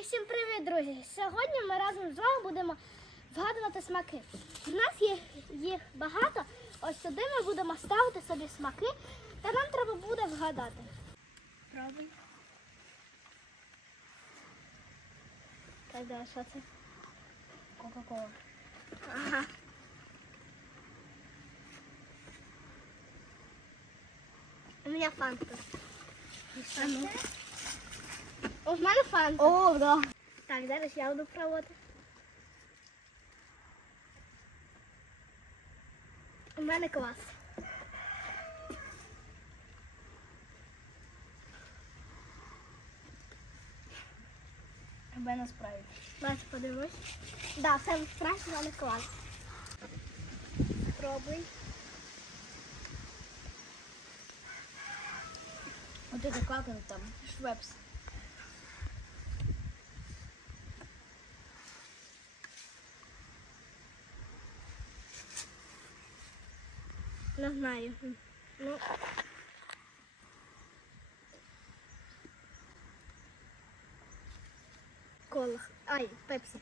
І всім привіт, друзі! Сьогодні ми разом з вами будемо згадувати смаки. У нас є їх багато. Ось сюди ми будемо ставити собі смаки, та нам треба буде вгадати. Пробуй. Так, да, що це? Кока-кола. Ага. У мене фанта. А ну. У мене фанта. О, да. Так, зараз я буду пробувати. У мене клас. Тебе не справить. Бач, подивись. Да, все у мене клас. Пробуй. Это как он там? Швепс. Не знаю. Ну. Кола. Ай, пепсі.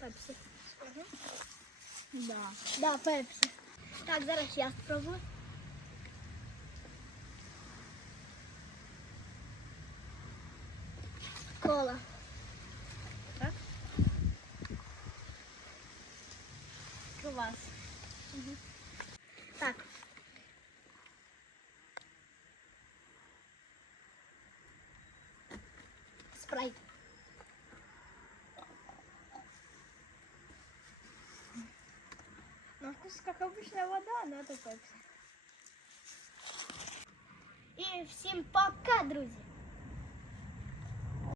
Пепсі. Да. Да, пепсі. Так, зараз я спробую. Кола. Так? Клас. Так. Как обычная вода, но это пепси. всем пока, друзі!